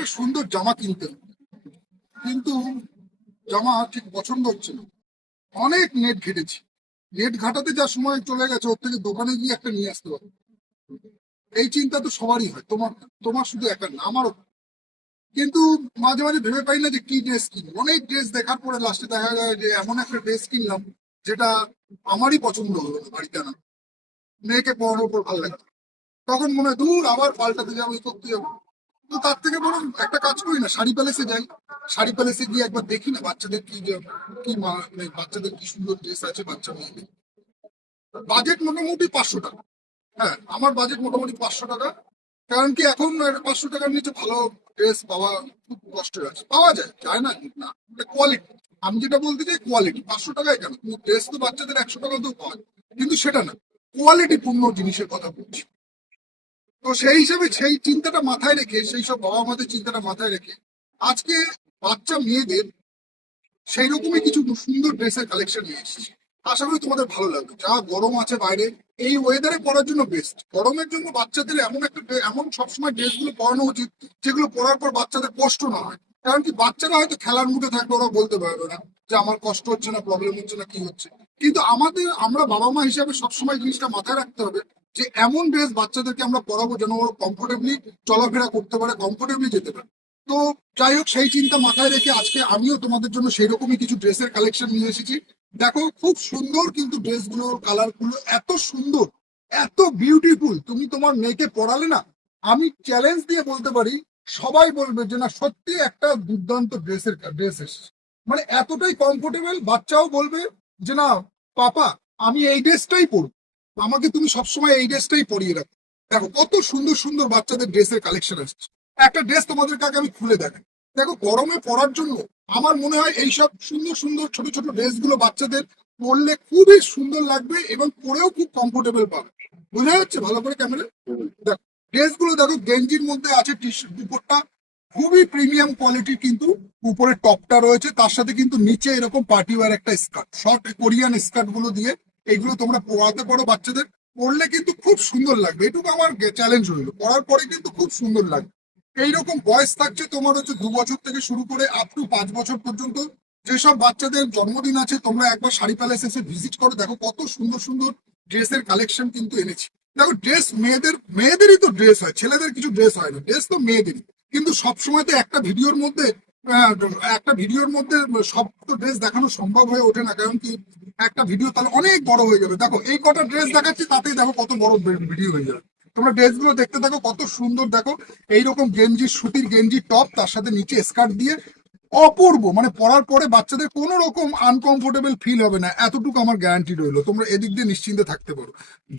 একটা সুন্দর জামা কিনতে কিন্তু জামা ঠিক পছন্দ হচ্ছে না। অনেক নেট ঘেটেছি। নেট ঘাটাতে যা সময় চলে গেছে, ওর থেকে দোকানে গিয়ে একটা নিয়ে আসতে হবে। এই চিন্তা তো সবারই হয়। তোমার তোমার শুধু একা না আমারও কিন্তু মাঝে মাঝে ভেবে পাই না যে কি ড্রেস কিনবো। অনেক ড্রেস দেখার পরে লাস্টে দেখা যায় যে এমন একটা ড্রেস কিনলাম, যেটা আমারই পছন্দ হলো না বাড়িতে না মেয়েকে পড়ানোর উপর ভালো লাগে তখন মনে হয়, দূর, আবার পাল্টাতে যাব করতে যাব। তো তার থেকে বরং একটা কাজ করি না, শাড়ি প্যালেসে যাই। শাড়ি প্যালেসে গিয়ে একবার দেখি না বাচ্চাদের কি কি মানে বাচ্চাদের কি সুন্দর ড্রেস আছে বাচ্চা মেয়েদের বাজেট মোটামুটি পাঁচশো টাকা। হ্যাঁ আমার বাজেট মোটামুটি পাঁচশো টাকা। কারণ কি এখন পাঁচশো টাকার নিচে ভালো ড্রেস পাওয়া খুব কষ্টের আছে। পাওয়া যায় যায় না না কোয়ালিটি আমি যেটা বলতে চাই কোয়ালিটি পাঁচশো টাকায় কেন? ড্রেস তো বাচ্চাদের একশো টাকা তো পাওয়া কিন্তু সেটা না কোয়ালিটি পূর্ণ জিনিসের কথা বলছি। তো সেই হিসাবে সেই চিন্তাটা মাথায় রেখে, সেই সব বাবা মাদের চিন্তাটা মাথায় রেখে আজকে বাচ্চা মেয়েদের সেই রকমই কিছু সুন্দর ড্রেসের কালেকশন নিয়ে এসেছি। আশা করি তোমাদের ভালো লাগবে। যা গরম আছে বাইরে, এই ওয়েদারে পরার জন্য বেস্ট গরমের জন্য বাচ্চাদের এমন একটা এমন সবসময় ড্রেসগুলো পরানো উচিত, যেগুলো পরার পর বাচ্চাদের কষ্ট না হয়। কারণ কি, বাচ্চারা হয়তো খেলার মুডে থাকবে ওরা বলতে পারবে না যে আমার কষ্ট হচ্ছে না প্রবলেম হচ্ছে না, কি হচ্ছে। কিন্তু আমাদের, আমরা বাবা মা হিসাবে সবসময় জিনিসটা মাথায় রাখতে হবে যে এমন ড্রেস বাচ্চাদেরকে আমরা পরাবো যেন ওরা কমফোর্টেবলি চলাফেরা করতে পারে কমফোর্টেবলি যেতে পারে। তো যাই হোক, সেই চিন্তা মাথায় রেখে আজকে আমিও তোমাদের জন্য সেই রকমই কিছু ড্রেসের কালেকশন নিয়ে এসেছি। দেখো, খুব সুন্দর কিন্তু ড্রেসগুলোর কালারগুলো এত সুন্দর, এত বিউটিফুল তুমি তোমার মেয়েকে পড়ালে না, আমি চ্যালেঞ্জ দিয়ে বলতে পারি, সবাই বলবে যে না, সত্যি একটা দুর্দান্ত ড্রেসের ড্রেস এসেছে। মানে এতটাই কমফোর্টেবল বাচ্চাও বলবে যে না, পাপা, আমি এই ড্রেসটাই পরবো আমাকে তুমি সবসময় এই ড্রেসটাই পরিয়ে রাখো। দেখো, কত সুন্দর সুন্দর বাচ্চাদের ড্রেসের কালেকশন আসছে। একটা ড্রেস তোমাদেরকে আগে আমি খুলে দেখাই। দেখো, গরমে পরার জন্য আমার মনে হয় এইসব সুন্দর সুন্দর ছোট ছোট ড্রেসগুলো বাচ্চাদের পরলে খুবই সুন্দর লাগবে এবং পরেও খুব কমফোর্টেবল পাবে। বোঝা যাচ্ছে ভালো করে ক্যামেরা দেখো, ড্রেসগুলো দেখো, গেঞ্জির মধ্যে আছে টি শার্ট উপরটা খুবই প্রিমিয়াম কোয়ালিটির কিন্তু উপরে টপটা রয়েছে। তার সাথে কিন্তু নিচে এরকম পার্টি ওয়ার একটা স্কার্ট শর্ট কোরিয়ান স্কার্টগুলো দিয়ে এগুলো তোমরা পড়াতে পারো বাচ্চাদের। পড়লে কিন্তু খুব সুন্দর লাগবে। এটুকু আমার চ্যালেঞ্জ রইল। পড়ার পরে কিন্তু খুব সুন্দর লাগবে। এইরকম বয়স থাকছে তোমার হচ্ছে দু বছর থেকে শুরু করে আপ টু পাঁচ বছর পর্যন্ত। যেসব বাচ্চাদের জন্মদিন আছে, তোমরা একবার শাড়ি প্যালেস এসে ভিজিট করো। দেখো কত সুন্দর সুন্দর ড্রেসের কালেকশন কিন্তু এনেছি। দেখো ড্রেস মেয়েদের মেয়েদেরই তো ড্রেস হয়, ছেলেদের কিছু ড্রেস হয় না। ড্রেস তো মেয়েদেরই। কিন্তু সবসময় তো একটা ভিডিওর মধ্যে একটা ভিডিওর মধ্যে সব তো ড্রেস দেখানো সম্ভব হয়ে ওঠে না, কারণ কি একটা ভিডিও তাহলে অনেক বড় হয়ে যাবে। দেখো, এই কটা ড্রেস দেখাচ্ছি, তাতেই দেখো কত বড় ভিডিও হয়ে যাবে। তোমরা ড্রেসগুলো দেখতে থাকো, কত সুন্দর দেখো। এইরকম গেঞ্জি, সুতির গেঞ্জি টপ তার সাথে নিচে স্কার্ট দিয়ে অপূর্ব মানে পরার পরে বাচ্চাদের কোনো রকম আনকমফোর্টেবল ফিল হবে না, এতটুকু আমার গ্যারান্টি রইল। তোমরা এদিক দিয়ে নিশ্চিন্তে থাকতে পারো।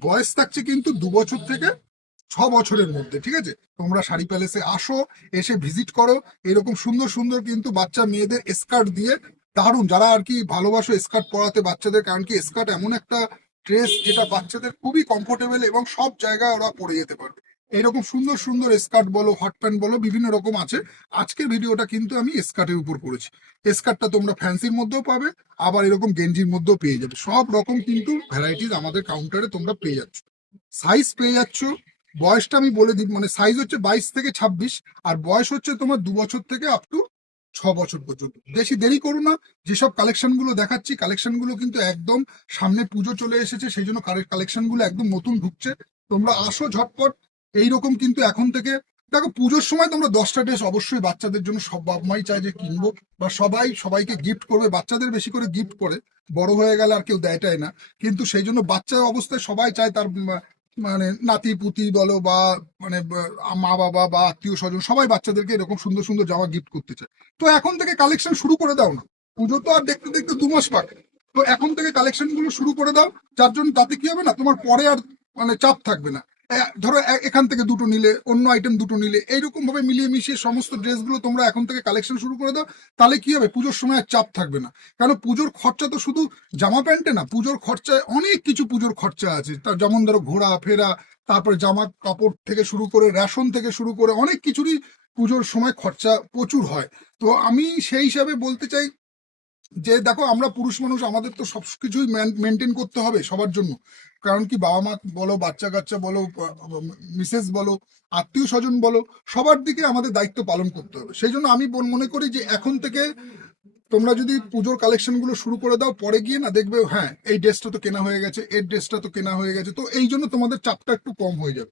বয়স থাকছে কিন্তু দু বছর থেকে ছ বছরের মধ্যে, ঠিক আছে? তোমরা শাড়ি প্যালেসে আসো, এসে ভিজিট করো। এরকম সুন্দর সুন্দর কিন্তু বাচ্চা মেয়েদের স্কার্ট দিয়ে দারুণ। যারা আর কি ভালোবাসো স্কার্ট পরাতে, বাচ্চাদের, কারণ কি স্কার্ট এমন একটা ড্রেস যেটা বাচ্চাদের খুবই কমফোর্টেবল এবং সব জায়গায় ওরা পরে যেতে পারবে। এইরকম সুন্দর সুন্দর স্কার্ট বলো হট প্যান্ট বলো, বিভিন্ন রকম আছে। আজকের ভিডিওটা কিন্তু আমি স্কার্টের উপর করেছি। স্কার্টটা তোমরা ফ্যান্সির মধ্যেও পাবে, আবার এরকম গেঞ্জির মধ্যেও পেয়ে যাবে। সব রকম কিন্তু ভ্যারাইটিস আমাদের কাউন্টারে তোমরা পেয়ে যাচ্ছ। সাইজ পেয়ে যাচ্ছ বয়সটা আমি বলে দিই মানে সাইজ হচ্ছে বাইশ থেকে ছাব্বিশ, আর বয়স হচ্ছে তোমার দু বছর থেকে আপ টু ছ বছর পর্যন্ত। বেশি দেরি করো না, যেসব কালেকশনগুলো দেখাচ্ছি কালেকশনগুলো কিন্তু একদম সামনে পুজো চলে এসেছে, সেই জন্য কালেকশনগুলো একদম নতুন ঢুকছে। তোমরা আসো ঝটপট, এইরকম কিন্তু এখন থেকে, দেখো পুজোর সময় তোমরা দশটা ড্রেস অবশ্যই বাচ্চাদের জন্য সব বাবা মাই চায় যে কিনবো, বা সবাই, সবাইকে গিফট করবে, বাচ্চাদের বেশি করে গিফট করে, বড় হয়ে গেলে আর কেউ দেয়টাই না। কিন্তু সেই জন্য বাচ্চা অবস্থায় সবাই চায় তার মানে নাতি পুতি বলো বা মানে মা বাবা বা আত্মীয় স্বজন সবাই বাচ্চাদেরকে এরকম সুন্দর সুন্দর জামা গিফট করতে চায়। তো এখন থেকে কালেকশন শুরু করে দাও না। পুজো তো আর দেখতে দেখতে দু মাস পাক তো এখন থেকে কালেকশনগুলো শুরু করে দাও। যার জন্য তাতে কি হবে না? তোমার পরে আর মানে চাপ থাকবে না। ধরো এখান থেকে দুটো নিলে, অন্য আইটেম দুটো নিলে, এইরকম ভাবে মিলিয়ে মিশিয়ে সমস্ত ড্রেসগুলো তোমরা এখন থেকে কালেকশন শুরু করে দাও, তাহলে কি হবে? পুজোর সময় আর চাপ থাকবে না। কারণ পুজোর খরচা তো শুধু জামা প্যান্টে না, পুজোর খরচায় অনেক কিছু পুজোর খরচা আছে। তার যেমন ধরো ঘোরা ফেরা, তারপরে জামা কাপড় থেকে শুরু করে রেশন থেকে শুরু করে অনেক কিছুরই পুজোর সময় খরচা প্রচুর হয়। তো আমি সেই হিসাবে বলতে চাই যে দেখো, আমরা পুরুষ মানুষ, আমাদের তো সব কিছুই মেনটেন করতে হবে সবার জন্য। কারণ কি, বাবা মা বলো, বাচ্চা কাচ্চা বলো, মিসেস বলো, আত্মীয় স্বজন বলো, সবার দিকে আমাদের দায়িত্ব পালন করতে হবে। সেই জন্য আমি মনে করি যে এখন থেকে তোমরা যদি পুজোর কালেকশনগুলো শুরু করে দাও, পরে গিয়ে না দেখবে হ্যাঁ এই ড্রেসটা তো কেনা হয়ে গেছে এর ড্রেসটা তো কেনা হয়ে গেছে। তো এই জন্য তোমাদের চাপটা একটু কম হয়ে যাবে।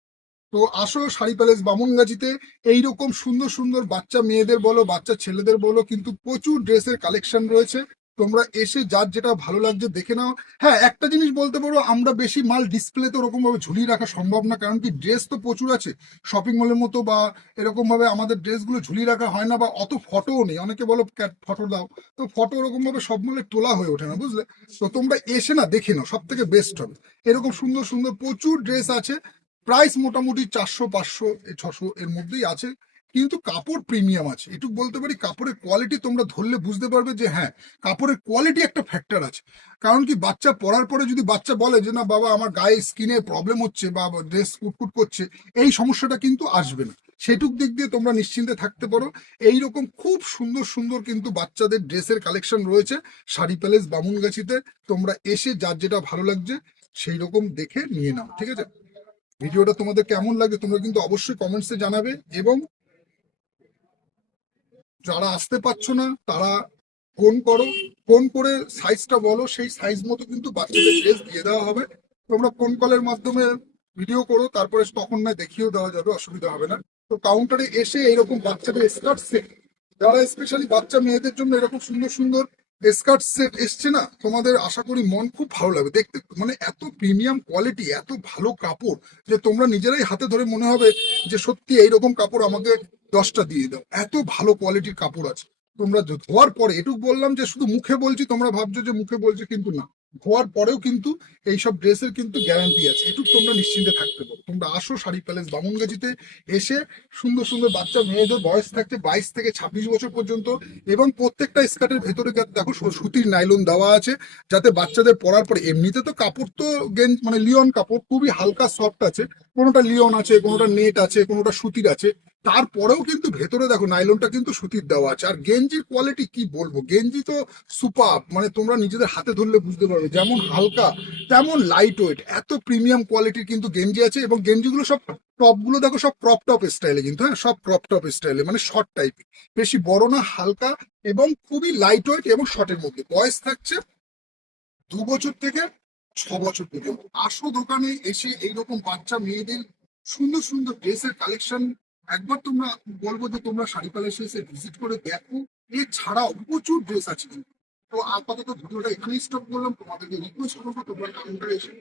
তো আসো শাড়ি প্যালেস বামুনগাছিতে। এইরকম সুন্দর সুন্দর বাচ্চা মেয়েদের বলো, বাচ্চা ছেলেদের বলো, কিন্তু প্রচুর ড্রেসের কালেকশন রয়েছে। তোমরা এসে যার যেটা ভালো লাগছে দেখে নাও। হ্যাঁ একটা জিনিস বলতে পারো, আমরা বেশি মাল ডিসপ্লেতে ওরকম ভাবে ঝুলিয়ে রাখা সম্ভব না, কারণ কি ড্রেস তো প্রচুর আছে। শপিং মলের মতো বা এরকম ভাবে আমাদের ড্রেসগুলো ঝুলিয়ে রাখা হয় না বা অত ফটোও নেই। অনেকে বলো ফটো দাও। তো ফটো ওরকম ভাবে সব মলে তোলা হয়ে ওঠে না, বুঝলে? তো তোমরা এসে না দেখে নাও সব থেকে বেস্ট হবে। এরকম সুন্দর সুন্দর প্রচুর ড্রেস আছে। প্রাইস মোটামুটি চারশো, পাঁচশো ছশো এর মধ্যেই আছে। কিন্তু কাপড় প্রিমিয়াম আছে। এটুকু বলতে পারি, কাপড়ের কোয়ালিটি তোমরা ধরলে বুঝতে পারবে যে হ্যাঁ কাপড়ের কোয়ালিটি একটা ফ্যাক্টর আছে। কারণ কি, বাচ্চা পরার পরে যদি বাচ্চা বলে যে, না বাবা, আমার গায়ে স্কিনে প্রবলেম হচ্ছে বা ড্রেস কুটকুট করছে, এই সমস্যাটা কিন্তু আসবে না। সেটুক দিক দিয়ে তোমরা নিশ্চিন্তে থাকতে পারো। এইরকম খুব সুন্দর সুন্দর কিন্তু বাচ্চাদের ড্রেসের কালেকশন রয়েছে শাড়ি প্যালেস বামুনগাছিতে তোমরা এসে যার যেটা ভালো লাগছে সেই রকম দেখে নিয়ে নাও। ঠিক আছে? ভিডিওটা তোমাদের কেমন লাগে তোমরা কিন্তু অবশ্যই কমেন্টসে জানাবে এবং যারা আসতে পারছ না, তারা ফোন করো। ফোন করে সাইজটা বলো, সেই সাইজ মতো কিন্তু বাচ্চাদের ড্রেস দিয়ে দেওয়া হবে। তোমরা ফোন কলের মাধ্যমে ভিডিও করো, তারপরে তখন না দেখিয়েও দেওয়া যাবে, অসুবিধা হবে না। তো কাউন্টারে এসে এরকম বাচ্চাদের স্কার্ট সেট যারা স্পেশালি বাচ্চা মেয়েদের জন্য এরকম সুন্দর সুন্দর স্কার্ট এসছে না, তোমাদের আশা করি মন খুব ভালো লাগবে। দেখতে মানে এত প্রিমিয়াম কোয়ালিটি এত ভালো কাপড় যে তোমরা নিজেরাই হাতে ধরে মনে হবে যে সত্যি এইরকম কাপড় আমাকে দশটা দিয়ে দাও। এত ভালো কোয়ালিটির কাপড় আছে। তোমরা ধোয়ার পরে, এটুকু বললাম যে শুধু মুখে বলছি, তোমরা ভাবছ যে মুখে বলছি, কিন্তু না। ধোয়ার পরেও কিন্তু এইসব ড্রেসের কিন্তু গ্যারান্টি আছে। এটুকু তোমরা নিশ্চিন্তে থাকতে পারো। তোমরা আসো শাড়ি প্যালেস বামুনগাছিতে এসে সুন্দর সুন্দর বাচ্চা মেয়েদের বয়স থাকছে বাইশ থেকে ছাব্বিশ বছর পর্যন্ত এবং প্রত্যেকটা স্কার্টের ভেতরে দেখো সুতির নাইলন দেওয়া আছে যাতে বাচ্চাদের পরার পরে এমনিতে তো কাপড় তো গেঞ্জ মানে লিওন কাপড় খুবই হালকা সফট আছে। কোনোটা লিওন আছে, কোনোটা নেট আছে, কোনোটা সুতির আছে। তারপরেও কিন্তু ভেতরে দেখো নাইলনটা কিন্তু সুতির দেওয়া আছে। আর গেঞ্জির কোয়ালিটি কি বলব? গেঞ্জি তো সুপার মানে তোমরা নিজেদের হাতে ধরলে বুঝতে পারবে। যেমন হালকা, তেমন লাইট ওয়েট এত প্রিমিয়াম কোয়ালিটির কিন্তু গেঞ্জি আছে এবং গেঞ্জিগুলো সব টপগুলো দেখো সব ক্রপ টপ স্টাইলে কিন্তু হ্যাঁ? সব ক্রপ টপ স্টাইলে মানে শর্ট টাইপের বেশি বড় না, হালকা এবং খুবই লাইট ওয়েট এবং শর্টের মধ্যে। বয়স থাকছে দু বছর থেকে ছ বছর পর্যন্ত। আসো দোকানে এসে এইরকম বাচ্চা, মেয়েদের সুন্দর সুন্দর ড্রেসের কালেকশন একবার তোমরা বলব যে তোমরা শাড়ি এসে ভিজিট করে দেখো এছাড়াও প্রচুর ড্রেস আছে কিন্তু। তো আপাতত ভিডিওটা এখানেই স্টপ করলাম তোমাদেরকে রিকোয়েস্ট করব তোমরা কাউন্টারে এসে